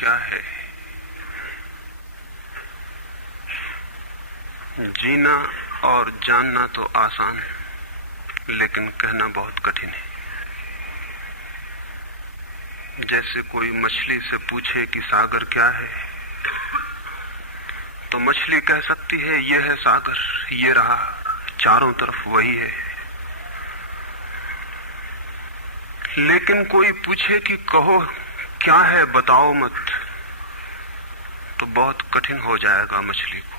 क्या है? जीना और जानना तो आसान है, लेकिन कहना बहुत कठिन है। जैसे कोई मछली से पूछे कि सागर क्या है, तो मछली कह सकती है यह है सागर, ये रहा, चारों तरफ वही है। लेकिन कोई पूछे कि कहो क्या है, बताओ मत, तो बहुत कठिन हो जाएगा मछली को।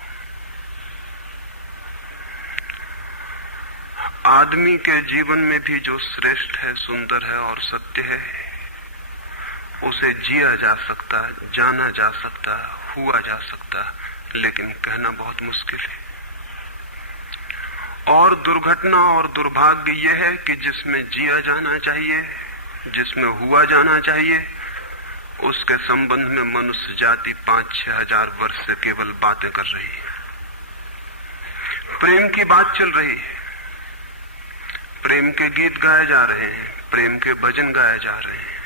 आदमी के जीवन में भी जो श्रेष्ठ है, सुंदर है और सत्य है, उसे जिया जा सकता, जाना जा सकता, हुआ जा सकता, लेकिन कहना बहुत मुश्किल है। और दुर्घटना और दुर्भाग्य यह है कि जिसमें जिया जाना चाहिए, जिसमें हुआ जाना चाहिए, उसके संबंध में मनुष्य जाति 5-6 हजार वर्ष से केवल बातें कर रही है। प्रेम की बात चल रही है, प्रेम के गीत गाए जा रहे हैं, प्रेम के भजन गाए जा रहे हैं,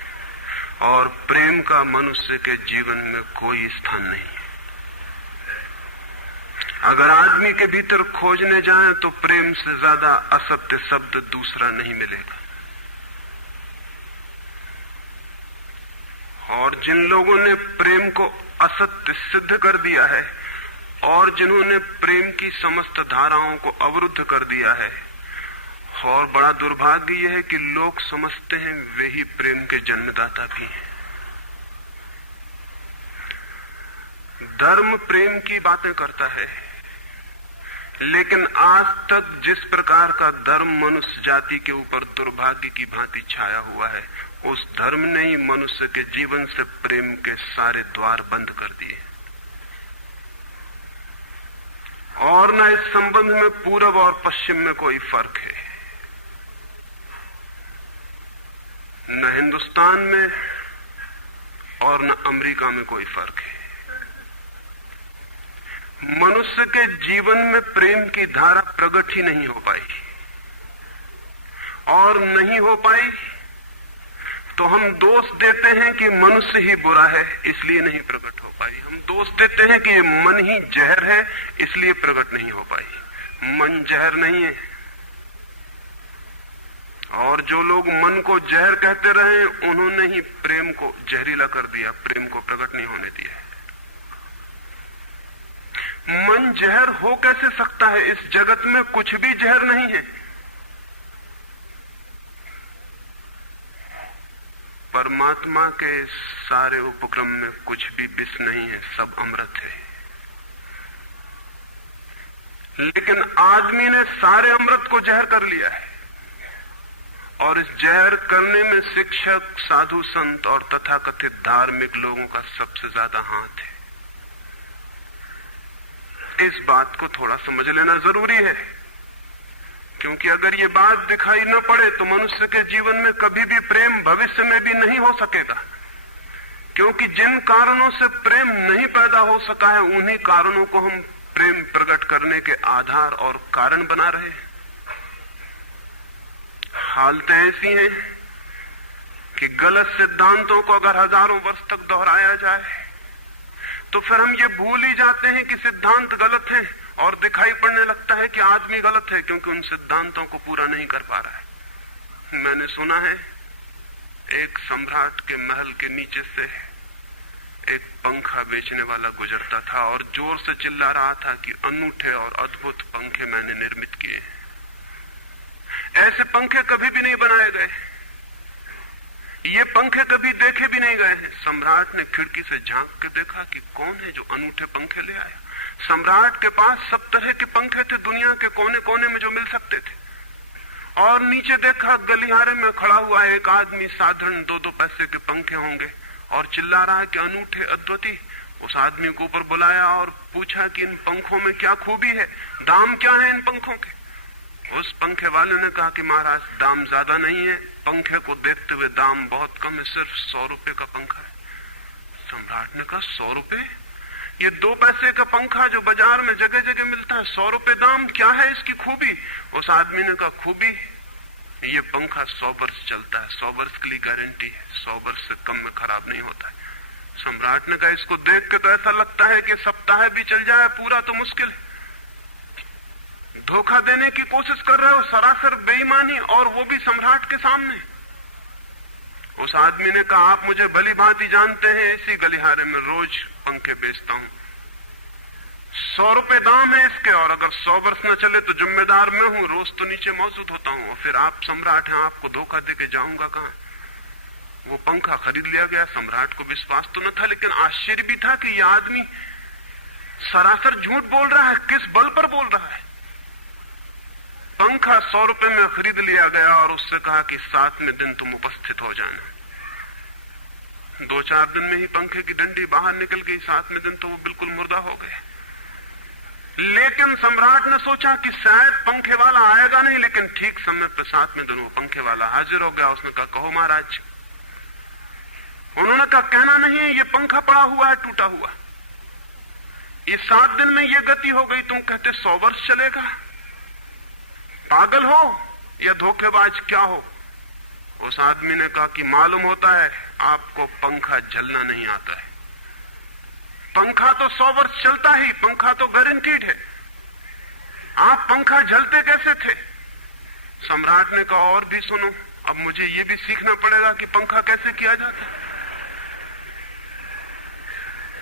और प्रेम का मनुष्य के जीवन में कोई स्थान नहीं। अगर आदमी के भीतर खोजने जाएं तो प्रेम से ज्यादा असत्य शब्द दूसरा नहीं मिलेगा। और जिन लोगों ने प्रेम को असत्य सिद्ध कर दिया है और जिन्होंने प्रेम की समस्त धाराओं को अवरुद्ध कर दिया है, और बड़ा दुर्भाग्य यह है कि लोग समझते हैं वे ही प्रेम के जन्मदाता भी हैं। धर्म प्रेम की बातें करता है, लेकिन आज तक जिस प्रकार का धर्म मनुष्य जाति के ऊपर दुर्भाग्य की भांति छाया हुआ है, उस धर्म ने ही मनुष्य के जीवन से प्रेम के सारे द्वार बंद कर दिए। और न इस संबंध में पूरब और पश्चिम में कोई फर्क है, न हिंदुस्तान में और न अमेरिका में कोई फर्क है। मनुष्य के जीवन में प्रेम की धारा प्रकट ही नहीं हो पाई, और नहीं हो पाई तो हम दोष देते हैं कि मनुष्य ही बुरा है, इसलिए नहीं प्रकट हो पाई। हम दोष देते हैं कि ये मन ही जहर है, इसलिए प्रकट नहीं हो पाई। मन जहर नहीं है, और जो लोग मन को जहर कहते रहे, उन्होंने ही प्रेम को जहरीला कर दिया, प्रेम को प्रकट नहीं होने दिया। मन जहर हो कैसे सकता है? इस जगत में कुछ भी जहर नहीं है। परमात्मा के सारे उपक्रम में कुछ भी विष नहीं है, सब अमृत है। लेकिन आदमी ने सारे अमृत को जहर कर लिया है, और इस जहर करने में शिक्षक, साधु, संत और तथाकथित धार्मिक लोगों का सबसे ज्यादा हाथ है। इस बात को थोड़ा समझ लेना जरूरी है, क्योंकि अगर ये बात दिखाई न पड़े तो मनुष्य के जीवन में कभी भी प्रेम भविष्य में भी नहीं हो सकेगा। क्योंकि जिन कारणों से प्रेम नहीं पैदा हो सका है, उन्हीं कारणों को हम प्रेम प्रकट करने के आधार और कारण बना रहे हैं। हालतें ऐसी हैं कि गलत सिद्धांतों को अगर हजारों वर्ष तक दोहराया जाए तो फिर हम ये भूल ही जाते हैं कि सिद्धांत गलत हैं, और दिखाई पड़ने लगता है कि आदमी गलत है, क्योंकि उन सिद्धांतों को पूरा नहीं कर पा रहा है। मैंने सुना है एक सम्राट के महल के नीचे से एक पंखा बेचने वाला गुजरता था और जोर से चिल्ला रहा था कि अनूठे और अद्भुत पंखे मैंने निर्मित किए हैं। ऐसे पंखे कभी भी नहीं बनाए गए, ये पंखे कभी देखे भी नहीं गए हैं। सम्राट ने खिड़की से झांक के देखा कि कौन है जो अनूठे पंखे ले आया। सम्राट के पास सब तरह के पंखे थे, दुनिया के कोने कोने में जो मिल सकते थे। और नीचे देखा, गलियारे में खड़ा हुआ एक आदमी, साधारण 2-2 पैसे के पंखे होंगे, और चिल्ला रहा है कि अनूठे, अद्वितीय। उस आदमी को ऊपर बुलाया और पूछा कि इन पंखों में क्या खूबी है, दाम क्या है इन पंखों के। उस पंखे वाले ने कहा कि महाराज, दाम ज्यादा नहीं है, पंखे को देखते हुए दाम बहुत कम है, सिर्फ 100 रुपए का पंखा है। सम्राट ने कहा 100 रुपए? ये 2 पैसे का पंखा जो बाजार में जगह जगह मिलता है, 100 रुपए दाम, क्या है इसकी खूबी? उस आदमी ने कहा खूबी, ये पंखा 100 वर्ष चलता है, 100 वर्ष के लिए गारंटी है, 100 वर्ष से कम में खराब नहीं होता है। सम्राट ने कहा, इसको देख के तो ऐसा लगता है कि सप्ताह भी चल जाए, पूरा तो मुश्किल। धोखा देने की कोशिश कर रहे हो, सरासर बेईमानी, और वो भी सम्राट के सामने। उस आदमी ने कहा, आप मुझे भली भांति जानते हैं, इसी गलिहारे में रोज पंखे बेचता हूं, 100 रुपए दाम है इसके, और अगर 100 वर्ष न चले तो जिम्मेदार मैं हूं, रोज तो नीचे मौजूद होता हूं, और फिर आप सम्राट हैं, आपको धोखा देके जाऊंगा कहां। वो पंखा खरीद लिया गया। सम्राट को विश्वास तो न था, लेकिन आश्चर्य भी था कि यह आदमी सरासर झूठ बोल रहा है, किस बल पर बोल रहा है। पंखा 100 रुपए में खरीद लिया गया और उससे कहा कि 7वें दिन तुम उपस्थित हो जाना। 2-4 दिन में ही पंखे की डंडी बाहर निकल गई, 7वें दिन तो वो बिल्कुल मुर्दा हो गए। लेकिन सम्राट ने सोचा कि शायद पंखे वाला आएगा नहीं, लेकिन ठीक समय पर 7वें दिन वो पंखे वाला हाजिर हो गया। उसने कहा, कहो महाराज। उन्होंने कहा, कहना नहीं है, ये पंखा पड़ा हुआ है, टूटा हुआ। ये 7 दिन में ये गति हो गई, तुम कहते 100 वर्ष चलेगा। पागल हो या धोखेबाज, क्या हो? उस आदमी ने कहा कि मालूम होता है आपको पंखा जलना नहीं आता है। पंखा तो 100 वर्ष चलता ही, पंखा तो गारंटीड है। आप पंखा जलते कैसे थे? सम्राट ने कहा, और भी सुनो, अब मुझे ये भी सीखना पड़ेगा कि पंखा कैसे किया जाता है।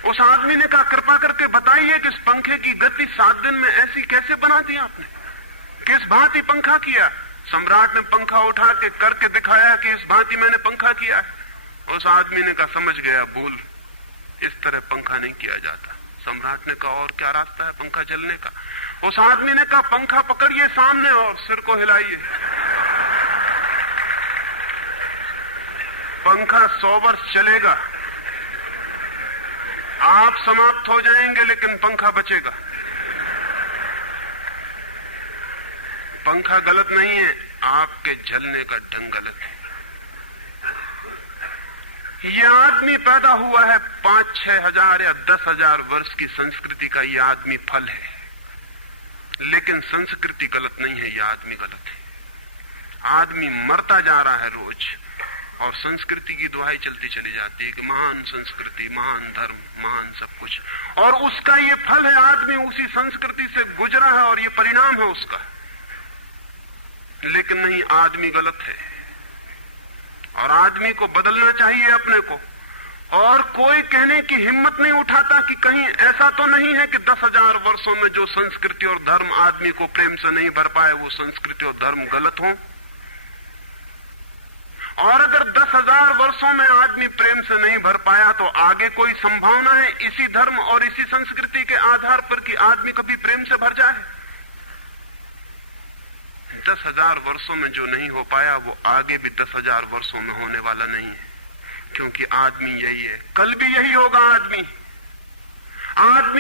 उस आदमी ने कहा, कृपा करके बताइए कि इस पंखे की गति 7 दिन में ऐसी कैसे बना दी आपने, किस भांति पंखा किया? सम्राट ने पंखा उठा के करके दिखाया कि इस भांति मैंने पंखा किया है। उस आदमी ने कहा, समझ गया, भूल, इस तरह पंखा नहीं किया जाता। सम्राट ने कहा, और क्या रास्ता है पंखा जलने का? उस आदमी ने कहा, पंखा पकड़िए सामने और सिर को हिलाइए। पंखा 100 वर्ष चलेगा, आप समाप्त हो जाएंगे, लेकिन पंखा बचेगा। पंखा गलत नहीं है, आपके जलने का ढंग गलत है। यह आदमी पैदा हुआ है 5-6 हजार या 10 हजार वर्ष की संस्कृति का, यह आदमी फल है, लेकिन संस्कृति गलत नहीं है, यह आदमी गलत है। आदमी मरता जा रहा है रोज, और संस्कृति की दुहाई चलती चली जाती है कि महान संस्कृति, महान धर्म, महान सब कुछ, और उसका ये फल है। आदमी उसी संस्कृति से गुजरा है और ये परिणाम है उसका। लेकिन नहीं, आदमी गलत है, और आदमी को बदलना चाहिए अपने को। और कोई कहने की हिम्मत नहीं उठाता कि कहीं ऐसा तो नहीं है कि 10,000 वर्षों में जो संस्कृति और धर्म आदमी को प्रेम से नहीं भर पाए, वो संस्कृति और धर्म गलत हो। और अगर 10,000 वर्षों में आदमी प्रेम से नहीं भर पाया, तो आगे कोई संभावना है इसी धर्म और इसी संस्कृति के आधार पर कि आदमी कभी प्रेम से भर जाए? 10,000 वर्षों में जो नहीं हो पाया, वो आगे भी 10,000 वर्षों में होने वाला नहीं है, क्योंकि आदमी यही है, कल भी यही होगा। आदमी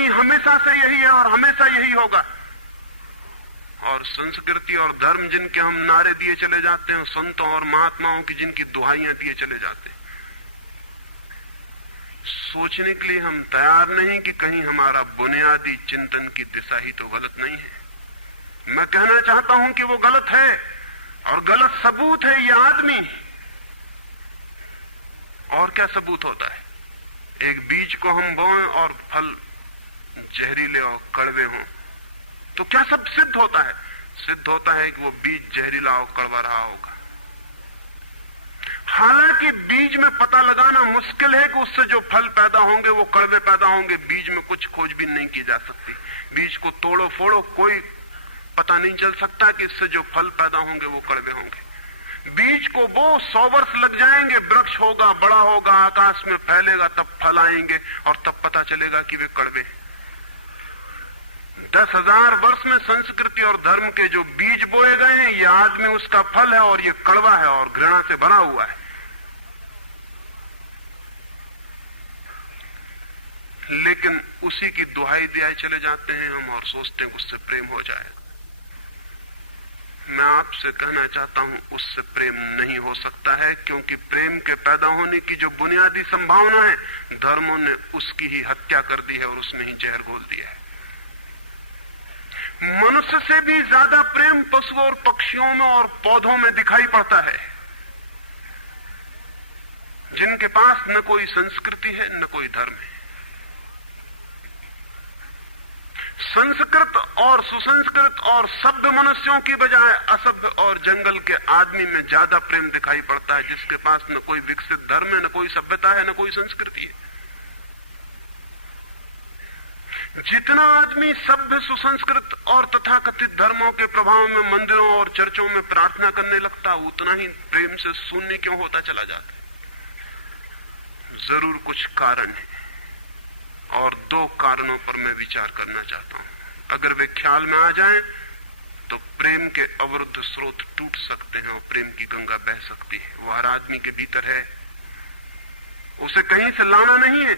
हमेशा से यही है और हमेशा यही होगा। और संस्कृति और धर्म जिनके हम नारे दिए चले जाते हैं, संतों और महात्माओं की जिनकी दुहाइयां दिए चले जाते हैं, सोचने के लिए हम तैयार नहीं कि कहीं हमारा बुनियादी चिंतन की दिशा ही तो गलत नहीं है। मैं कहना चाहता हूं कि वो गलत है, और गलत सबूत है ये आदमी। और क्या सबूत होता है? एक बीज को हम बोएं और फल जहरीले और कड़वे हों, तो क्या सब सिद्ध होता है? सिद्ध होता है कि वो बीज जहरीला और कड़वा रहा होगा। हालांकि बीज में पता लगाना मुश्किल है कि उससे जो फल पैदा होंगे वो कड़वे पैदा होंगे। बीज में कुछ खोजबीन नहीं की जा सकती। बीज को तोड़ो फोड़ो, कोई पता नहीं चल सकता कि इससे जो फल पैदा होंगे वो कड़वे होंगे। बीज को वो 100 वर्ष लग जाएंगे, वृक्ष होगा, बड़ा होगा, आकाश में फैलेगा, तब फल आएंगे और तब पता चलेगा कि वे कड़वे। 10,000 वर्ष में संस्कृति और धर्म के जो बीज बोए गए हैं, ये आदमी उसका फल है, और ये कड़वा है और घृणा से भरा हुआ है। लेकिन उसी की दुहाई दिए चले जाते हैं हम, और सोचते हैं उससे प्रेम हो जाएगा। मैं आपसे कहना चाहता हूं, उससे प्रेम नहीं हो सकता है, क्योंकि प्रेम के पैदा होने की जो बुनियादी संभावना है, धर्मों ने उसकी ही हत्या कर दी है और उसमें ही जहर घोल दिया है। मनुष्य से भी ज्यादा प्रेम पशुओं और पक्षियों में और पौधों में दिखाई पड़ता है। जिनके पास न कोई संस्कृति है न कोई धर्म है। संस्कृत और सुसंस्कृत और सभ्य मनुष्यों की बजाय असभ्य और जंगल के आदमी में ज्यादा प्रेम दिखाई पड़ता है, जिसके पास न कोई विकसित धर्म है, न कोई सभ्यता है, न कोई संस्कृति है। जितना आदमी सभ्य, सुसंस्कृत और तथाकथित धर्मों के प्रभाव में मंदिरों और चर्चों में प्रार्थना करने लगता, उतना ही प्रेम से शून्य क्यों होता चला जाता है? जरूर कुछ कारण है, और दो कारणों पर मैं विचार करना चाहता हूं। अगर वे ख्याल में आ जाएं तो प्रेम के अवरुद्ध स्रोत टूट सकते हैं और प्रेम की गंगा बह सकती है। वो हर आदमी के भीतर है, उसे कहीं से लाना नहीं है।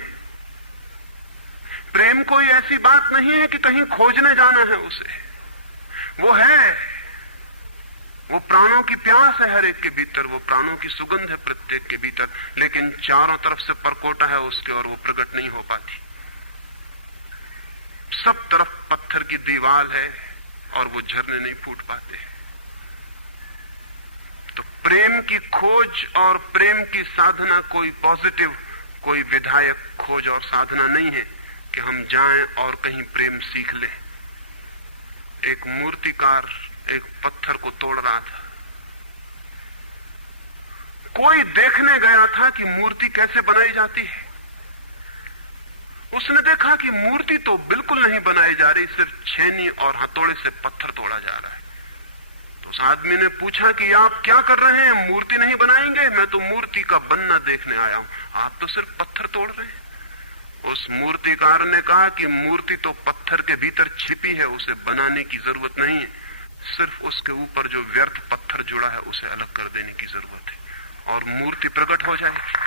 प्रेम कोई ऐसी बात नहीं है कि कहीं खोजने जाना है उसे, वो है, वो प्राणों की प्यास है हर एक के भीतर, वो प्राणों की सुगंध है प्रत्येक के भीतर, लेकिन चारों तरफ से परकोटा है उसके और वो प्रकट नहीं हो पाती। सब तरफ पत्थर की दीवार है और वो झरने नहीं फूट पाते। तो प्रेम की खोज और प्रेम की साधना कोई पॉजिटिव, कोई विधायक खोज और साधना नहीं है कि हम जाएं और कहीं प्रेम सीख लें। एक मूर्तिकार एक पत्थर को तोड़ रहा था, कोई देखने गया था कि मूर्ति कैसे बनाई जाती है। उसने देखा कि मूर्ति तो बिल्कुल नहीं बनाई जा रही, सिर्फ छेनी और हथौड़े से पत्थर तोड़ा जा रहा है। तो उस आदमी ने पूछा कि आप क्या कर रहे हैं, मूर्ति नहीं बनाएंगे? मैं तो मूर्ति का बनना देखने आया हूं, आप तो सिर्फ पत्थर तोड़ रहे हैं। उस मूर्तिकार ने कहा कि मूर्ति तो पत्थर के भीतर छिपी है, उसे बनाने की जरूरत नहीं है, सिर्फ उसके ऊपर जो व्यर्थ पत्थर जुड़ा है उसे अलग कर देने की जरूरत है और मूर्ति प्रकट हो जाएगी।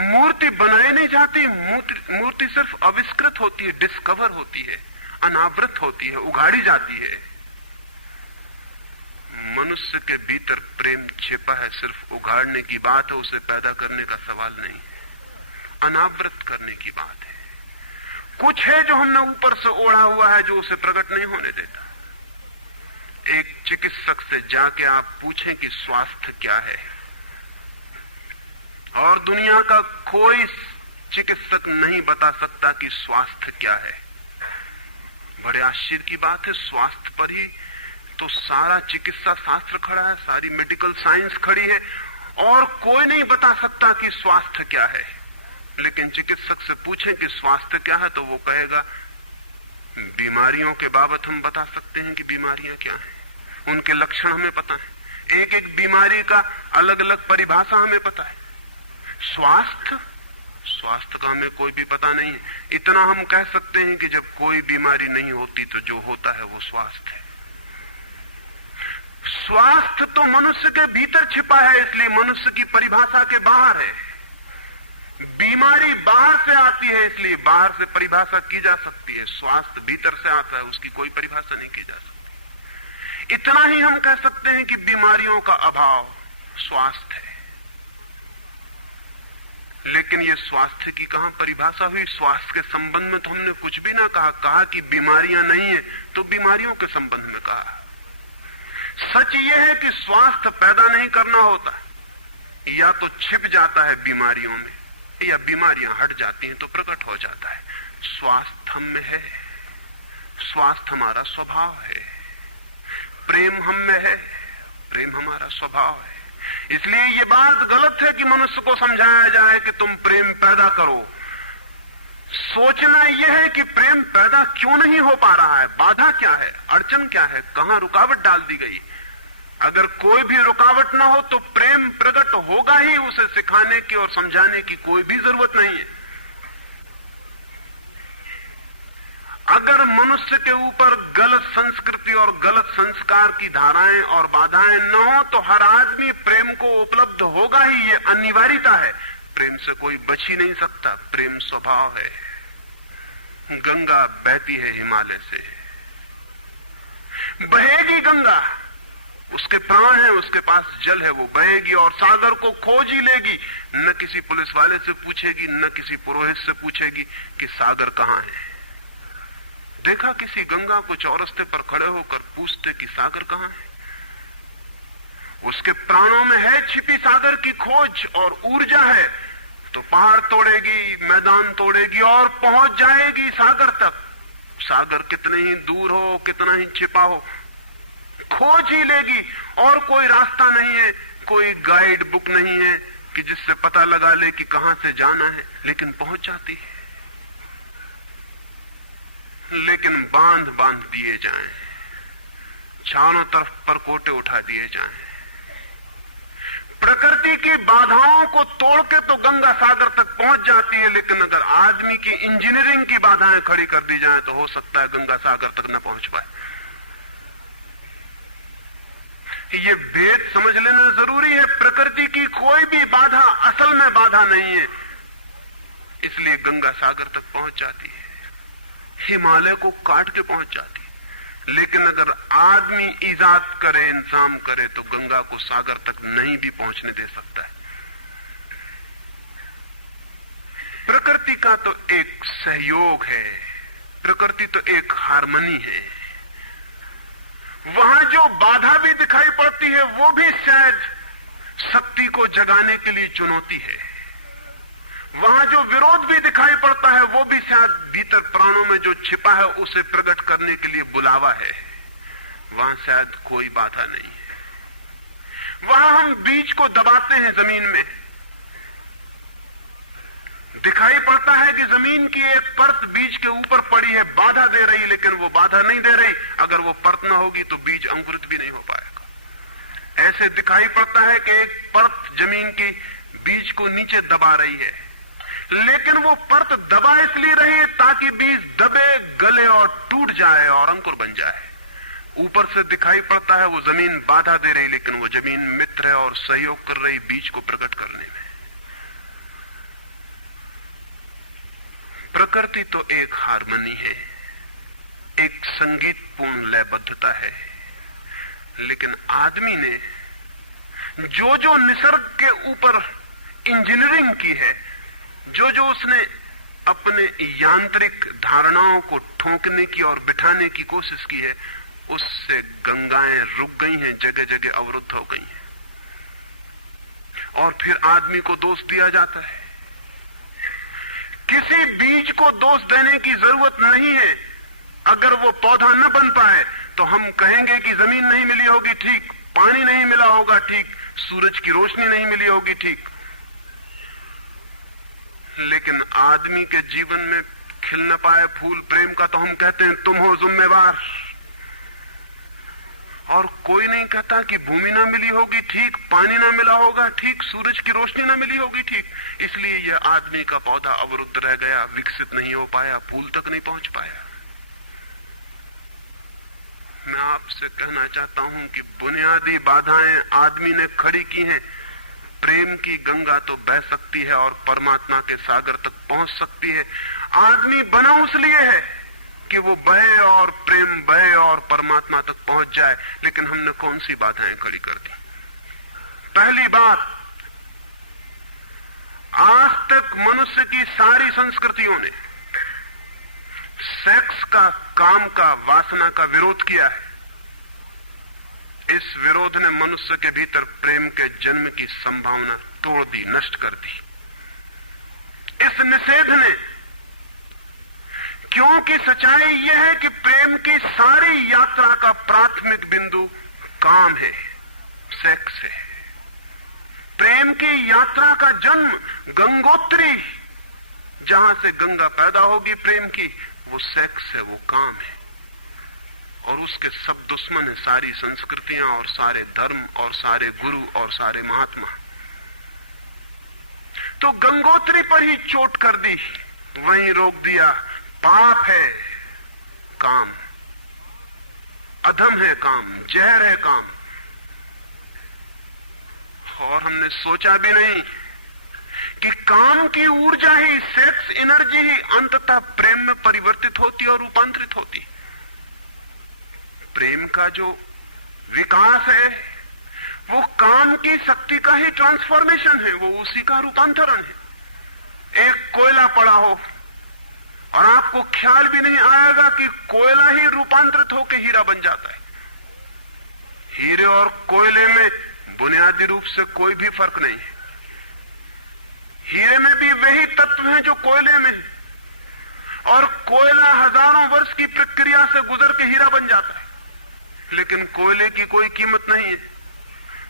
मूर्ति बनाई नहीं जाती, मूर्ति सिर्फ आविष्कृत होती है, डिस्कवर होती है, अनावृत होती है, उगाड़ी जाती है। मनुष्य के भीतर प्रेम छिपा है, सिर्फ उगाड़ने की बात है, उसे पैदा करने का सवाल नहीं है, अनावृत करने की बात है। कुछ है जो हमने ऊपर से ओढ़ा हुआ है, जो उसे प्रकट नहीं होने देता। एक चिकित्सक से जाके आप पूछें कि स्वास्थ्य क्या है, और दुनिया का कोई चिकित्सक नहीं बता सकता कि स्वास्थ्य क्या है। बड़े आश्चर्य की बात है, स्वास्थ्य पर ही तो सारा चिकित्सा शास्त्र खड़ा है, सारी मेडिकल साइंस खड़ी है, और कोई नहीं बता सकता कि स्वास्थ्य क्या है। लेकिन चिकित्सक से पूछें कि स्वास्थ्य क्या है, तो वो कहेगा बीमारियों के बाबत हम बता सकते हैं कि बीमारियां क्या हैं, उनके लक्षण हमें पता है, एक एक बीमारी का अलग अलग परिभाषा हमें पता है। स्वास्थ्य का हमें कोई भी पता नहीं है। इतना हम कह सकते हैं कि जब कोई बीमारी नहीं होती तो जो होता है वो स्वास्थ्य है। स्वास्थ्य तो मनुष्य के भीतर छिपा है, इसलिए मनुष्य की परिभाषा के बाहर है। बीमारी बाहर से आती है, इसलिए बाहर से परिभाषा की जा सकती है। स्वास्थ्य भीतर से आता है, उसकी कोई परिभाषा नहीं की जा सकती। इतना ही हम कह सकते हैं कि बीमारियों का अभाव स्वास्थ्य है। लेकिन ये स्वास्थ्य की कहां परिभाषा हुई? स्वास्थ्य के संबंध में तो हमने कुछ भी ना कहा कि बीमारियां नहीं है, तो बीमारियों के संबंध में कहा। सच ये है कि स्वास्थ्य पैदा नहीं करना होता, या तो छिप जाता है बीमारियों में, या बीमारियां हट जाती हैं तो प्रकट हो जाता है। स्वास्थ्य हम में है, स्वास्थ्य हमारा स्वभाव है, प्रेम हम में है, प्रेम हमारा स्वभाव है। इसलिए ये बात गलत है कि मनुष्य को समझाया जाए कि तुम प्रेम पैदा करो। सोचना यह है कि प्रेम पैदा क्यों नहीं हो पा रहा है, बाधा क्या है, अड़चन क्या है, कहां रुकावट डाल दी गई। अगर कोई भी रुकावट ना हो तो प्रेम प्रकट होगा ही, उसे सिखाने की और समझाने की कोई भी जरूरत नहीं है। अगर मनुष्य के ऊपर गलत संस्कृति और गलत संस्कार की धाराएं और बाधाएं न हो तो हर आदमी प्रेम को उपलब्ध होगा ही, ये अनिवार्यता है। प्रेम से कोई बच ही नहीं सकता, प्रेम स्वभाव है। गंगा बहती है हिमालय से, बहेगी गंगा, उसके प्राण है, उसके पास जल है, वो बहेगी और सागर को खोज ही लेगी। न किसी पुलिस वाले से पूछेगी, न किसी पुरोहित से पूछेगी कि सागर कहां है। देखा किसी गंगा को चौरस्ते पर खड़े होकर पूछते कि सागर कहां है? उसके प्राणों में है छिपी सागर की खोज और ऊर्जा है, तो पहाड़ तोड़ेगी, मैदान तोड़ेगी और पहुंच जाएगी सागर तक। सागर कितने ही दूर हो, कितना ही छिपा हो, खोज ही लेगी। और कोई रास्ता नहीं है, कोई गाइड बुक नहीं है कि जिससे पता लगा ले कि कहां से जाना है, लेकिन पहुंच जाती है। लेकिन बांध बांध दिए जाएं, चारों तरफ परकोटे उठा दिए जाएं, प्रकृति की बाधाओं को तोड़ के तो गंगा सागर तक पहुंच जाती है, लेकिन अगर आदमी की इंजीनियरिंग की बाधाएं खड़ी कर दी जाएं तो हो सकता है गंगा सागर तक न पहुंच पाए। ये भेद समझ लेना जरूरी है। प्रकृति की कोई भी बाधा असल में बाधा नहीं है, इसलिए गंगा सागर तक पहुंच जाती है, हिमालय को काट के पहुंच जाती है। लेकिन अगर आदमी इजाद करे, इंतजाम करे, तो गंगा को सागर तक नहीं भी पहुंचने दे सकता है। प्रकृति का तो एक सहयोग है, प्रकृति तो एक हार्मनी है। वहां जो बाधा भी दिखाई पड़ती है वो भी शायद शक्ति को जगाने के लिए चुनौती है। वहां जो विरोध भी दिखाई पड़ता है वो भी शायद भीतर प्राणों में जो छिपा है उसे प्रकट करने के लिए बुलावा है। वहां शायद कोई बाधा नहीं है। वहां हम बीज को दबाते हैं जमीन में, दिखाई पड़ता है कि जमीन की एक परत बीज के ऊपर पड़ी है, बाधा दे रही, लेकिन वो बाधा नहीं दे रही। अगर वो परत ना होगी तो बीज अंकुरित भी नहीं हो पाएगा। ऐसे दिखाई पड़ता है कि एक परत जमीन की बीज को नीचे दबा रही है, लेकिन वो परत दबा इसलिए रही है ताकि बीज दबे, गले और टूट जाए और अंकुर बन जाए। ऊपर से दिखाई पड़ता है वो जमीन बाधा दे रही, लेकिन वो जमीन मित्र है और सहयोग कर रही बीज को प्रकट करने में। प्रकृति तो एक हार्मनी है, एक संगीतपूर्ण लयबद्धता है, लेकिन आदमी ने जो जो निसर्ग के ऊपर इंजीनियरिंग की है, जो जो उसने अपने यांत्रिक धारणाओं को ठोकने की और बिठाने की कोशिश की है, उससे गंगाएं रुक गई हैं, जगह जगह अवरुद्ध हो गई हैं। और फिर आदमी को दोष दिया जाता है। किसी बीज को दोष देने की जरूरत नहीं है। अगर वो पौधा न बन पाए तो हम कहेंगे कि जमीन नहीं मिली होगी, ठीक, पानी नहीं मिला होगा, ठीक, सूरज की रोशनी नहीं मिली होगी, ठीक। लेकिन आदमी के जीवन में खिल न पाए फूल प्रेम का तो हम कहते हैं तुम हो जिम्मेवार। और कोई नहीं कहता कि भूमि ना मिली होगी, ठीक, पानी ना मिला होगा, ठीक, सूरज की रोशनी ना मिली होगी, ठीक, इसलिए यह आदमी का पौधा अवरुद्ध रह गया, विकसित नहीं हो पाया, फूल तक नहीं पहुंच पाया। मैं आपसे कहना चाहता हूं कि बुनियादी बाधाएं आदमी ने खड़ी की हैं। प्रेम की गंगा तो बह सकती है और परमात्मा के सागर तक पहुंच सकती है। आदमी बना उसलिए है कि वो बहे और प्रेम बहे और परमात्मा तक पहुंच जाए, लेकिन हमने कौन सी बाधाएं खड़ी कर दी? पहली बात, आज तक मनुष्य की सारी संस्कृतियों ने सेक्स का, काम का, वासना का विरोध किया है। इस विरोध ने मनुष्य के भीतर प्रेम के जन्म की संभावना तोड़ दी, नष्ट कर दी। इस निषेध ने, क्योंकि सच्चाई यह है कि प्रेम की सारी यात्रा का प्राथमिक बिंदु काम है, सेक्स है। प्रेम की यात्रा का जन्म गंगोत्री, जहां से गंगा पैदा होगी प्रेम की, वो सेक्स है, वो काम है। और उसके सब दुश्मन है, सारी संस्कृतियां और सारे धर्म और सारे गुरु और सारे महात्मा। तो गंगोत्री पर ही चोट कर दी, वहीं रोक दिया। पाप है काम, अधम है काम, जहर है काम। और हमने सोचा भी नहीं कि काम की ऊर्जा ही, सेक्स एनर्जी ही अंततः प्रेम में परिवर्तित होती और रूपांतरित होती। प्रेम का जो विकास है वो काम की शक्ति का ही ट्रांसफॉर्मेशन है, वो उसी का रूपांतरण है। एक कोयला पड़ा हो और आपको ख्याल भी नहीं आएगा कि कोयला ही रूपांतरित होकर हीरा बन जाता है। हीरे और कोयले में बुनियादी रूप से कोई भी फर्क नहीं है। हीरे में भी वही तत्व हैं जो कोयले में है, और कोयला हजारों वर्ष की प्रक्रिया से गुजर के हीरा बन जाता है, लेकिन कोयले की कोई कीमत नहीं है।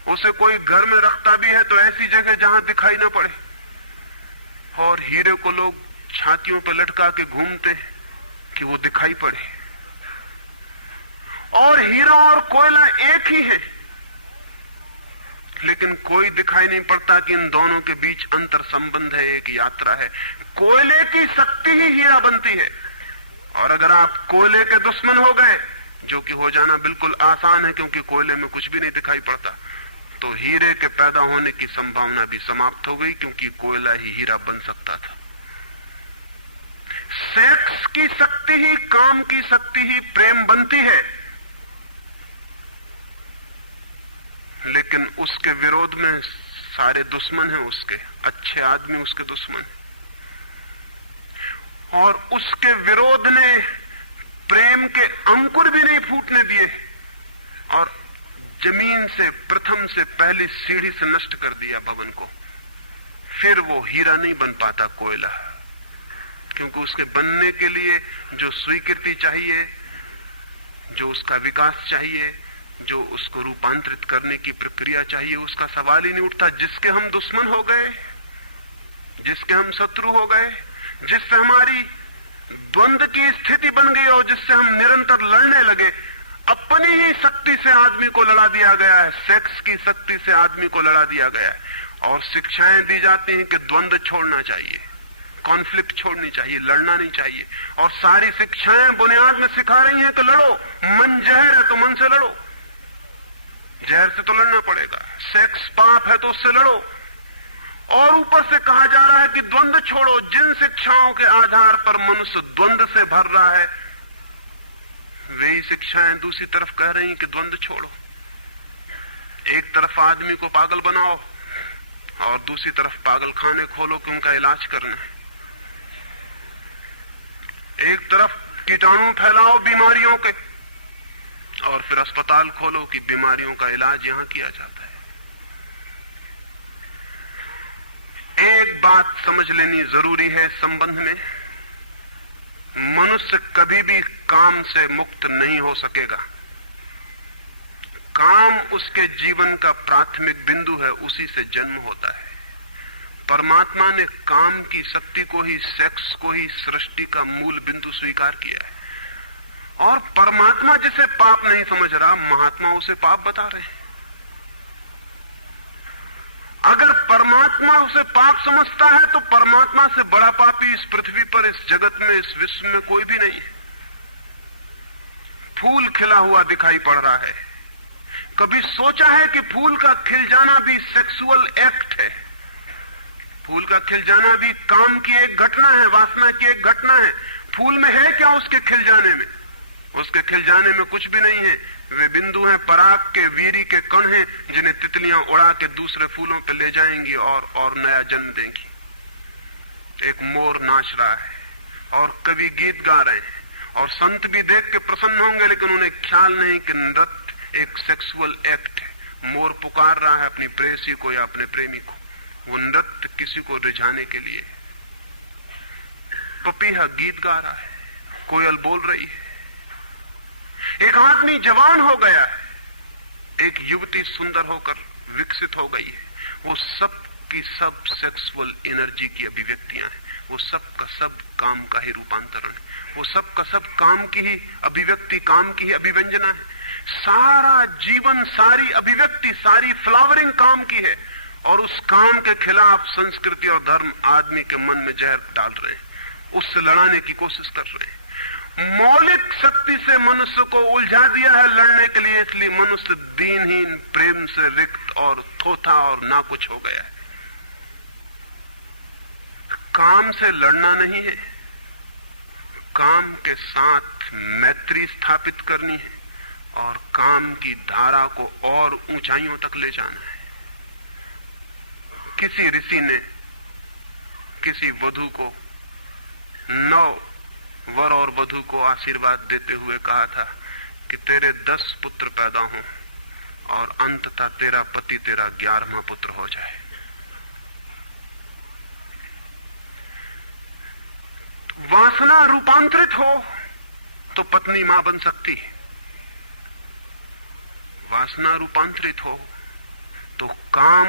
उसे कोई घर में रखता भी है तो ऐसी जगह जहां दिखाई ना पड़े, और हीरे को लोग छातियों पर लटका के घूमते हैं कि वो दिखाई पड़े। और हीरा और कोयला एक ही है, लेकिन कोई दिखाई नहीं पड़ता कि इन दोनों के बीच अंतर संबंध है, एक यात्रा है। कोयले की शक्ति ही हीरा बनती है, और अगर आप कोयले के दुश्मन हो गए, जो कि हो जाना बिल्कुल आसान है क्योंकि कोयले में कुछ भी नहीं दिखाई पड़ता, तो हीरे के पैदा होने की संभावना भी समाप्त हो गई, क्योंकि कोयला ही हीरा बन सकता था। सेक्स की शक्ति ही, काम की शक्ति ही प्रेम बनती है, लेकिन उसके विरोध में सारे दुश्मन हैं उसके, अच्छे आदमी उसके दुश्मन हैं। और उसके विरोध ने प्रेम के अंकुर भी नहीं फूटने दिए, और जमीन से प्रथम से पहली सीढ़ी से नष्ट कर दिया भवन को। फिर वो हीरा नहीं बन पाता कोयला, क्योंकि उसके बनने के लिए जो स्वीकृति चाहिए, जो उसका विकास चाहिए, जो उसको रूपांतरित करने की प्रक्रिया चाहिए, उसका सवाल ही नहीं उठता। जिसके हम दुश्मन हो गए, जिसके हम शत्रु हो गए, जिससे हमारी द्वंद्व की स्थिति बन गई और जिससे हम निरंतर लड़ने लगे, अपनी ही शक्ति से आदमी को लड़ा दिया गया है, सेक्स की शक्ति से आदमी को लड़ा दिया गया है। और शिक्षाएं दी जाती हैं कि द्वंद्व छोड़ना चाहिए, कॉन्फ्लिक्ट छोड़नी चाहिए, लड़ना नहीं चाहिए। और सारी शिक्षाएं बुनियाद में सिखा रही हैं कि लड़ो, मन जहर है तो मन से लड़ो, जहर से तो लड़ना पड़ेगा। सेक्स पाप है तो उससे लड़ो। और ऊपर से कहा जा रहा है कि द्वंद्व छोड़ो। जिन शिक्षाओं के आधार पर मनुष्य द्वंद्व से भर रहा है, वही शिक्षाएं दूसरी तरफ कह रही हैं कि द्वंद्व छोड़ो। एक तरफ आदमी को पागल बनाओ और दूसरी तरफ पागल खाने खोलो कि उनका इलाज करना है। एक तरफ कीटाणु फैलाओ बीमारियों के, और फिर अस्पताल खोलो कि बीमारियों का इलाज यहां किया जाता है। एक बात समझ लेनी जरूरी है संबंध में, मनुष्य कभी भी काम से मुक्त नहीं हो सकेगा। काम उसके जीवन का प्राथमिक बिंदु है, उसी से जन्म होता है। परमात्मा ने काम की शक्ति को ही, सेक्स को ही सृष्टि का मूल बिंदु स्वीकार किया है। और परमात्मा जिसे पाप नहीं समझ रहा, महात्मा उसे पाप बता रहे हैं। अगर परमात्मा उसे पाप समझता है तो परमात्मा से बड़ा पापी इस पृथ्वी पर, इस जगत में, इस विश्व में कोई भी नहीं है। फूल खिला हुआ दिखाई पड़ रहा है। कभी सोचा है कि फूल का खिल जाना भी सेक्सुअल एक्ट है? फूल का खिल जाना भी काम की एक घटना है, वासना की एक घटना है। फूल में है क्या उसके खिल जाने में? उसके खिल जाने में कुछ भी नहीं है। वे बिंदु हैं, पराग के, वीरी के कण हैं, जिन्हें तितलियां उड़ा के दूसरे फूलों पे ले जाएंगी और नया जन्म देंगी। एक मोर नाच रहा है और कवि गीत गा रहे हैं, और संत भी देख के प्रसन्न होंगे, लेकिन उन्हें ख्याल नहीं कि नृत्य एक सेक्सुअल एक्ट है। मोर पुकार रहा है अपनी प्रेयसी को या अपने प्रेमी को, वो नृत्य किसी को रिझाने के लिए। पपीहा गीत गा रहा है, कोयल बोल रही है। एक आदमी जवान हो गया है, एक युवती सुंदर होकर विकसित हो गई है। वो सब की सब सेक्सुअल एनर्जी की अभिव्यक्तियां हैं। वो सब का सब काम का ही रूपांतरण है। वो सब का सब काम की ही अभिव्यक्ति, काम की ही अभिव्यंजना है। सारा जीवन, सारी अभिव्यक्ति, सारी फ्लावरिंग काम की है। और उस काम के खिलाफ संस्कृति और धर्म आदमी के मन में जहर डाल रहे हैं, उससे लड़ाने की कोशिश कर रहे हैं। मौलिक शक्ति से मनुष्य को उलझा दिया है लड़ने के लिए, इसलिए मनुष्य दीनहीन, प्रेम से रिक्त और थोथा और ना कुछ हो गया है। काम से लड़ना नहीं है, काम के साथ मैत्री स्थापित करनी है और काम की धारा को और ऊंचाइयों तक ले जाना है। किसी ऋषि ने किसी वधू को, 9 वर और वधू को आशीर्वाद देते हुए कहा था कि तेरे 10 पुत्र पैदा हों और अंततः तेरा पति तेरा 11वां पुत्र हो जाए। वासना रूपांतरित हो तो पत्नी मां बन सकती है, वासना रूपांतरित हो तो काम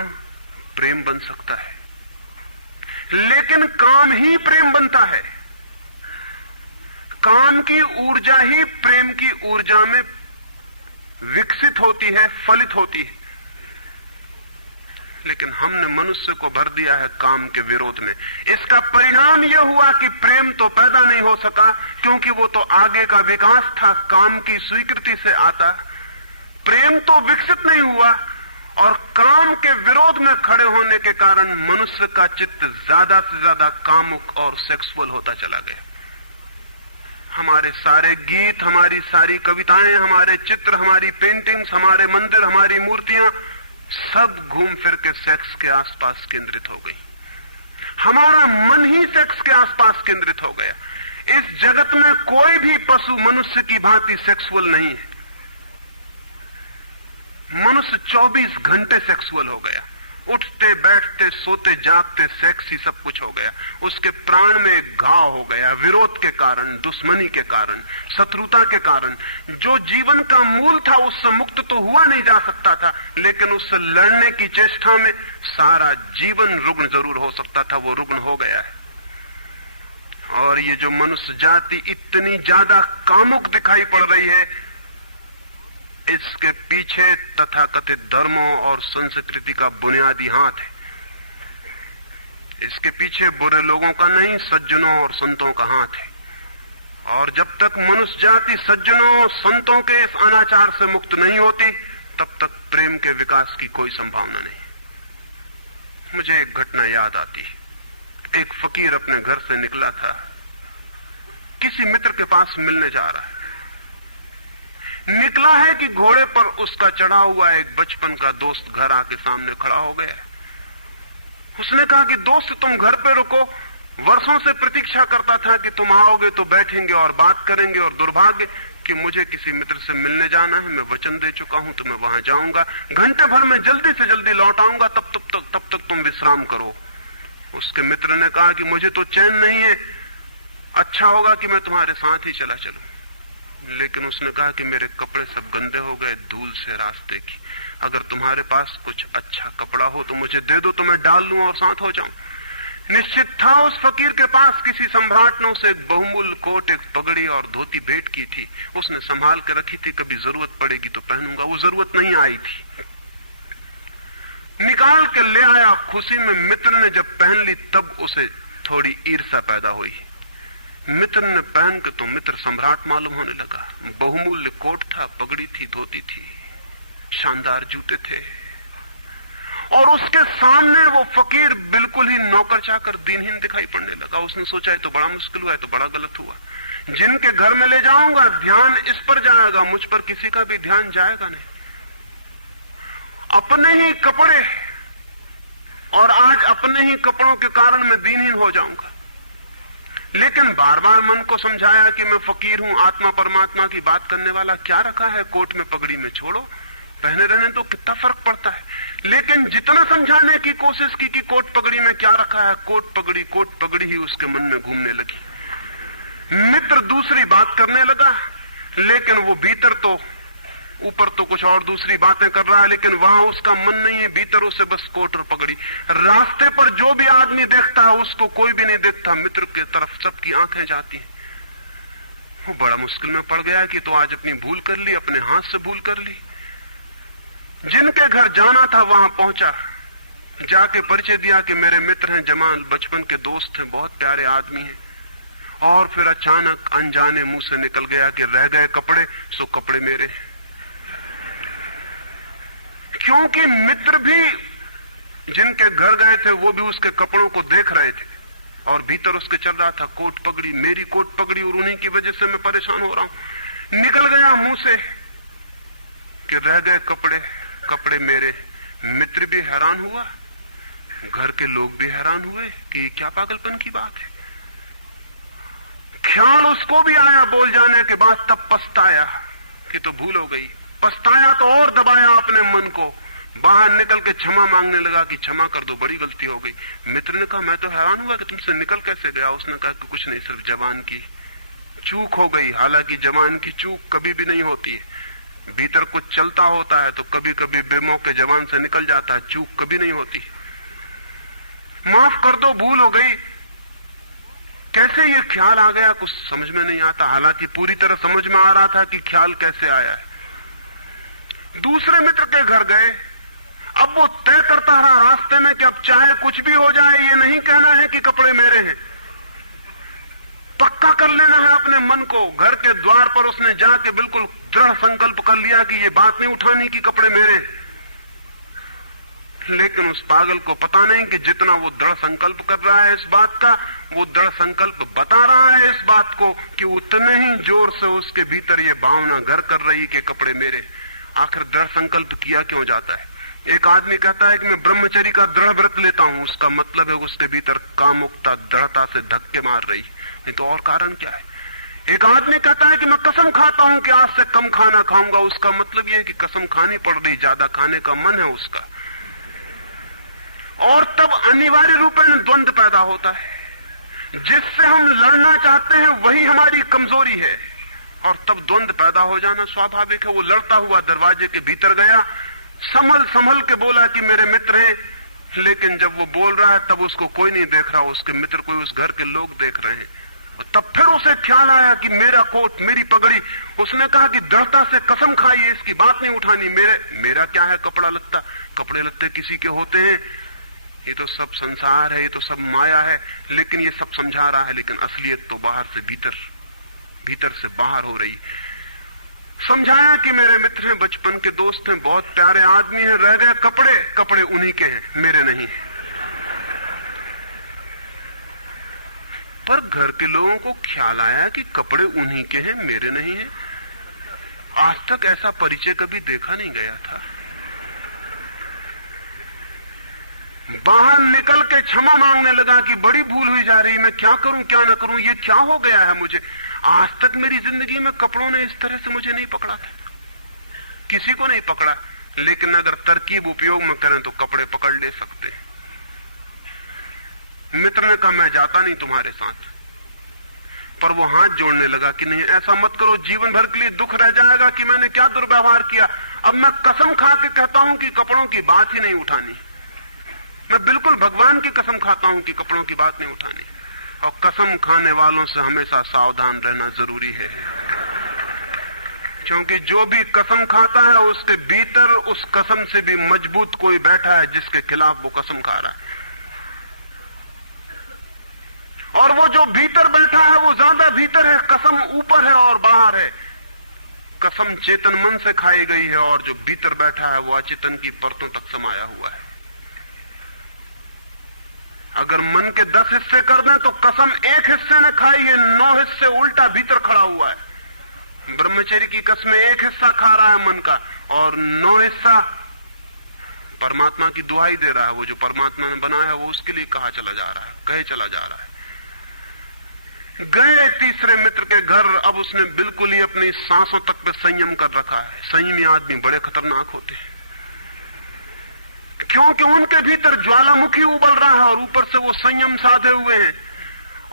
प्रेम बन सकता है, लेकिन काम ही प्रेम बनता है। काम की ऊर्जा ही प्रेम की ऊर्जा में विकसित होती है, फलित होती है। लेकिन हमने मनुष्य को भर दिया है काम के विरोध में। इसका परिणाम यह हुआ कि प्रेम तो पैदा नहीं हो सका, क्योंकि वो तो आगे का विकास था, काम की स्वीकृति से आता। प्रेम तो विकसित नहीं हुआ, और काम के विरोध में खड़े होने के कारण मनुष्य का चित्त ज्यादा से ज्यादा कामुक और सेक्सुअल होता चला गया। हमारे सारे गीत, हमारी सारी कविताएं, हमारे चित्र, हमारी पेंटिंग्स, हमारे मंदिर, हमारी मूर्तियां सब घूम फिर के सेक्स के आसपास केंद्रित हो गई। हमारा मन ही सेक्स के आसपास केंद्रित हो गया। इस जगत में कोई भी पशु मनुष्य की भांति सेक्सुअल नहीं है। मनुष्य 24 घंटे सेक्सुअल हो गया। उठते बैठते सोते जागते सेक्स ही सब कुछ हो गया। उसके प्राण में एक घाव हो गया, विरोध के कारण, दुश्मनी के कारण, शत्रुता के कारण। जो जीवन का मूल था उससे मुक्त तो हुआ नहीं जा सकता था, लेकिन उससे लड़ने की चेष्टा में सारा जीवन रुग्ण जरूर हो सकता था, वो रुग्ण हो गया है। और ये जो मनुष्य जाति इतनी ज्यादा कामुक दिखाई पड़ रही है, इसके पीछे तथाकथित धर्मों और संस्कृति का बुनियादी हाथ है। इसके पीछे बुरे लोगों का नहीं, सज्जनों और संतों का हाथ है। और जब तक मनुष्य जाति सज्जनों और संतों के इस अनाचार से मुक्त नहीं होती, तब तक प्रेम के विकास की कोई संभावना नहीं। मुझे एक घटना याद आती है। एक फकीर अपने घर से निकला था, किसी मित्र के पास मिलने जा रहा है। निकला है कि घोड़े पर उसका चढ़ा हुआ एक बचपन का दोस्त घर आके सामने खड़ा हो गया। उसने कहा कि दोस्त तुम घर पे रुको, वर्षों से प्रतीक्षा करता था कि तुम आओगे तो बैठेंगे और बात करेंगे, और दुर्भाग्य कि मुझे किसी मित्र से मिलने जाना है, मैं वचन दे चुका हूं तो मैं वहां जाऊंगा, घंटे भर में जल्दी से जल्दी लौट आऊंगा, तब तक तुम विश्राम करो। उसके मित्र ने कहा कि मुझे तो चैन नहीं है, अच्छा होगा कि मैं तुम्हारे साथ ही चला चलूं। लेकिन उसने कहा कि मेरे कपड़े सब गंदे हो गए धूल से रास्ते की, अगर तुम्हारे पास कुछ अच्छा कपड़ा हो तो मुझे दे दो, तो मैं डाल लूं और साथ हो जाऊं। निश्चित था उस फकीर के पास किसी सम्राट ने उसे एक बहुमूल्य कोट, एक पगड़ी और धोती भेंट की थी। उसने संभाल के रखी थी, कभी जरूरत पड़ेगी तो पहनूंगा। वो जरूरत नहीं आई थी, निकाल के ले आया। खुशी में मित्र ने जब पहन ली तब उसे थोड़ी ईर्ष्या पैदा हुई। मित्र ने पहन के तो मित्र सम्राट मालूम होने लगा। बहुमूल्य कोट था, पगड़ी थी, धोती थी, शानदार जूते थे, और उसके सामने वो फकीर बिल्कुल ही नौकर चाकर दीनहीन दिखाई पड़ने लगा। उसने सोचा है तो बड़ा मुश्किल हुआ है, तो बड़ा गलत हुआ। जिनके घर में ले जाऊंगा ध्यान इस पर जाएगा, मुझ पर किसी का भी ध्यान जाएगा नहीं। अपने ही कपड़े, और आज अपने ही कपड़ों के कारण मैं दीनहीन हो जाऊंगा। लेकिन बार बार मन को समझाया कि मैं फकीर हूं, आत्मा परमात्मा की बात करने वाला, क्या रखा है कोट में पगड़ी में, छोड़ो, पहने रहने तो कितना फर्क पड़ता है। लेकिन जितना समझाने की कोशिश की कि कोट पगड़ी में क्या रखा है, कोट पगड़ी ही उसके मन में घूमने लगी। मित्र दूसरी बात करने लगा, लेकिन वो भीतर तो, ऊपर तो कुछ और दूसरी बातें कर रहा है, लेकिन वहां उसका मन नहीं है, भीतर उसे बस कोट और पगड़ी। रास्ते पर जो भी आदमी देखता है उसको कोई भी नहीं देखता, मित्र की तरफ सबकी आंखें जाती हैं। वो बड़ा मुश्किल में पड़ गया कि तो आज अपनी भूल कर ली, अपने हाथ से भूल कर ली। जिनके घर जाना था वहां पहुंचा, जाके परिचय दिया कि मेरे मित्र हैं जमाल, बचपन के दोस्त हैं, बहुत प्यारे आदमी हैं। और फिर अचानक अनजाने मुंह से निकल गया कि रह गए कपड़े, सो कपड़े मेरे। क्योंकि मित्र भी जिनके घर गए थे वो भी उसके कपड़ों को देख रहे थे, और भीतर उसके चल रहा था कोट पगड़ी, मेरी कोट पगड़ी, और उन्हीं की वजह से मैं परेशान हो रहा हूं। निकल गया मुंह से कि रह गए कपड़े, कपड़े मेरे। मित्र भी हैरान हुआ, घर के लोग भी हैरान हुए कि क्या पागलपन की बात है। ख्याल उसको भी आया बोल जाने के बाद, तब पछताया कि तो भूल हो गई, पछताया तो और दबाया अपने मन को, बाहर निकल के क्षमा मांगने लगा कि क्षमा कर दो, बड़ी गलती हो गई। मित्र ने कहा मैं तो हैरान हुआ कि तुमसे निकल कैसे गया। उसने कहा कि कुछ नहीं, सिर्फ जबान की चूक हो गई। हालांकि जबान की चूक कभी भी नहीं होती है, भीतर कुछ चलता होता है तो कभी कभी बेमौके जबान से निकल जाता है, चूक कभी नहीं होती। माफ कर दो, भूल हो गई। कैसे ये ख्याल आ गया कुछ समझ में नहीं आता, हालांकि पूरी तरह समझ में आ रहा था कि ख्याल कैसे आया है। दूसरे मित्र के घर गए। अब वो तय करता रहा रास्ते में कि अब चाहे कुछ भी हो जाए, ये नहीं कहना है कि कपड़े मेरे हैं। पक्का कर लेना है अपने मन को। घर के द्वार पर उसने जाके बिल्कुल दृढ़ संकल्प कर लिया कि ये बात नहीं उठानी कि कपड़े मेरे हैं। लेकिन उस पागल को पता नहीं कि जितना वो दृढ़ संकल्प कर रहा है इस बात का, वो दृढ़ संकल्प बता रहा है इस बात को कि उतने ही जोर से उसके भीतर ये भावना घर कर रही कि कपड़े मेरे। आखिर दृढ़ संकल्प किया क्यों जाता है? एक आदमी कहता है कि मैं ब्रह्मचर्य का दृढ़ व्रत लेता हूं, उसका मतलब है उसके भीतर कामुकता दृढ़ता से धक्के मार रही, नहीं तो और कारण क्या है? एक आदमी कहता है कि मैं कसम खाता हूं कि आज से कम खाना खाऊंगा, उसका मतलब यह है कि कसम खानी पड़ रही, ज्यादा खाने का मन है उसका। और तब अनिवार्य रूप में द्वंद्व पैदा होता है। जिससे हम लड़ना चाहते हैं वही हमारी कमजोरी है, और तब द्वंद्व पैदा हो जाना स्वाभाविक है। वो लड़ता हुआ दरवाजे के भीतर गया, संभल संभल के बोला कि मेरे मित्र हैं, लेकिन जब वो बोल रहा है तब उसको कोई नहीं देख रहा, उसके मित्र कोई उस घर के लोग देख रहे हैं। तब फिर उसे ख्याल आया कि मेरा कोट, मेरी पगड़ी। उसने कहा कि दृढ़ता से कसम खाइए, इसकी बात नहीं उठानी। मेरा क्या है कपड़ा लत्ता? कपड़े लत्ते किसी के होते हैं, ये तो सब संसार है, ये तो सब माया है। लेकिन ये सब समझा रहा है, लेकिन असलियत तो बाहर से भीतर, भीतर से बाहर हो रही। समझाया कि मेरे मित्र हैं, बचपन के दोस्त हैं, बहुत प्यारे आदमी हैं, रह गए कपड़े, कपड़े उन्हीं के हैं, मेरे नहीं। पर घर के लोगों को ख्याल आया कि कपड़े उन्हीं के हैं, मेरे नहीं है। आज तक ऐसा परिचय कभी देखा नहीं गया था। बाहर निकल के क्षमा मांगने लगा कि बड़ी भूल हुई जा रही, मैं क्या करूं क्या ना करूं, ये क्या हो गया है मुझे। आज तक मेरी जिंदगी में कपड़ों ने इस तरह से मुझे नहीं पकड़ा था, किसी को नहीं पकड़ा। लेकिन अगर तरकीब उपयोग में करें तो कपड़े पकड़ ले सकते हैं। मित्र ने कहा मैं जाता नहीं तुम्हारे साथ, पर वो हाथ जोड़ने लगा कि नहीं ऐसा मत करो, जीवन भर के लिए दुख रह जाएगा कि मैंने क्या दुर्व्यवहार किया। अब मैं कसम खा के कहता हूं कि कपड़ों की बात ही नहीं उठानी। मैं बिल्कुल भगवान की कसम खाता हूं कि कपड़ों की बात नहीं उठानी। और कसम खाने वालों से हमेशा सावधान रहना जरूरी है, क्योंकि जो भी कसम खाता है उसके भीतर उस कसम से भी मजबूत कोई बैठा है जिसके खिलाफ वो कसम खा रहा है। और वो जो भीतर बैठा है वो ज्यादा भीतर है, कसम ऊपर है और बाहर है। कसम चेतन मन से खाई गई है, और जो भीतर बैठा है वो अचेतन की परतों तक समाया हुआ है। अगर मन के 10 हिस्से कर दें तो कसम एक हिस्से ने खाई है, 9 हिस्से उल्टा भीतर खड़ा हुआ है। ब्रह्मचर्य की कसम एक हिस्सा खा रहा है मन का, और 9 हिस्सा परमात्मा की दुहाई दे रहा है। वो जो परमात्मा ने बनाया है वो उसके लिए कहा चला जा रहा है, कहे चला जा रहा है। गए तीसरे मित्र के घर। अब उसने बिल्कुल ही अपनी सांसों तक पे संयम कर रखा है। संयमी आदमी बड़े खतरनाक होते हैं, क्योंकि उनके भीतर ज्वालामुखी उबल रहा है और ऊपर से वो संयम साधे हुए हैं।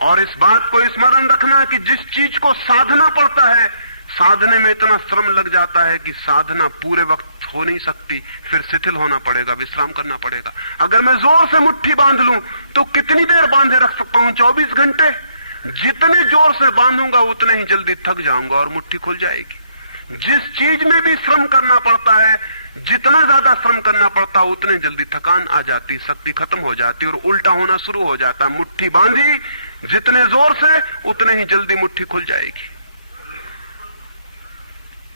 और इस बात को स्मरण रखना कि जिस चीज को साधना पड़ता है, साधने में इतना श्रम लग जाता है कि साधना पूरे वक्त हो नहीं सकती, फिर शिथिल होना पड़ेगा, विश्राम करना पड़ेगा। अगर मैं जोर से मुट्ठी बांध लूं तो कितनी देर बांधे रख सकता हूं? 24 घंटे। जितने जोर से बांधूंगा उतने ही जल्दी थक जाऊंगा और मुट्ठी खुल जाएगी। जिस चीज में भी श्रम करना पड़ता है, जितना ज्यादा श्रम करना पड़ता है उतने जल्दी थकान आ जाती, शक्ति खत्म हो जाती और उल्टा होना शुरू हो जाता। मुट्ठी बांधी जितने जोर से उतने ही जल्दी मुट्ठी खुल जाएगी।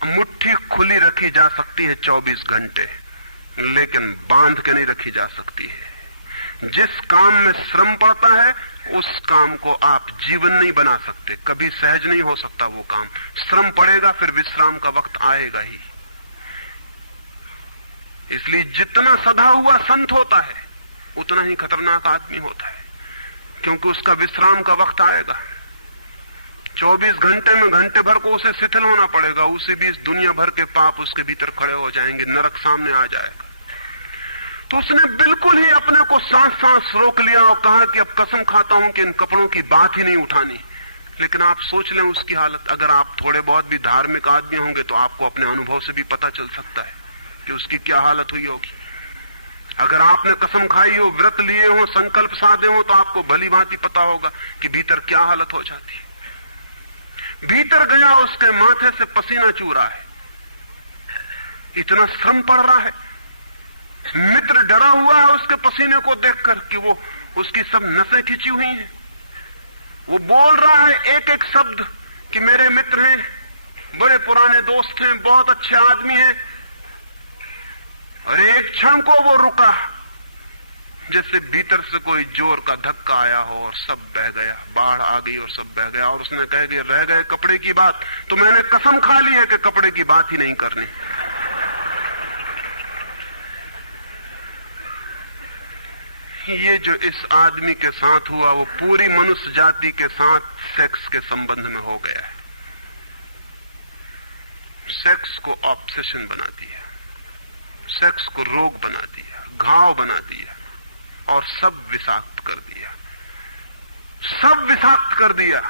मुट्ठी खुली रखी जा सकती है 24 घंटे, लेकिन बांध के नहीं रखी जा सकती है। जिस काम में श्रम पड़ता है उस काम को आप जीवन नहीं बना सकते, कभी सहज नहीं हो सकता वो काम। श्रम पड़ेगा, फिर विश्राम का वक्त आएगा ही। इसलिए जितना सधा हुआ संत होता है उतना ही खतरनाक आदमी होता है, क्योंकि उसका विश्राम का वक्त आएगा। 24 घंटे में घंटे भर को उसे शिथिल होना पड़ेगा, उसी बीच दुनिया भर के पाप उसके भीतर खड़े हो जाएंगे, नरक सामने आ जाएगा। तो उसने बिल्कुल ही अपने को सांस सांस रोक लिया और कहा कि अब कसम खाता हूं कि इन कपड़ों की बात ही नहीं उठानी। लेकिन आप सोच लें उसकी हालत, अगर आप थोड़े बहुत भी धार्मिक आदमी होंगे तो आपको अपने अनुभव से भी पता चल सकता है कि उसकी क्या हालत हुई होगी। अगर आपने कसम खाई हो, व्रत लिए हो, संकल्प साधे हो, तो आपको भली भांति पता होगा कि भीतर क्या हालत हो जाती है। भीतर गया, उसके माथे से पसीना चू रहा है, इतना श्रम पड़ रहा है। मित्र डरा हुआ है उसके पसीने को देखकर कि वो उसकी सब नसें खिंची हुई हैं। वो बोल रहा है एक एक शब्द कि मेरे मित्र हैं, बड़े पुराने दोस्त हैं, बहुत अच्छे आदमी हैं। और एक क्षण को वो रुका, जैसे भीतर से कोई जोर का धक्का आया हो और सब बह गया, बाढ़ आ गई और सब बह गया। और उसने कह के रह गए कपड़े की बात, तो मैंने कसम खा ली है कि कपड़े की बात ही नहीं करनी। ये जो इस आदमी के साथ हुआ वो पूरी मनुष्य जाति के साथ सेक्स के संबंध में हो गया है। सेक्स को ऑब्सेशन बना दिया, सेक्स को रोग बना दिया, घाव बना दिया और सब विषाक्त कर दिया, सब विषाक्त कर दिया।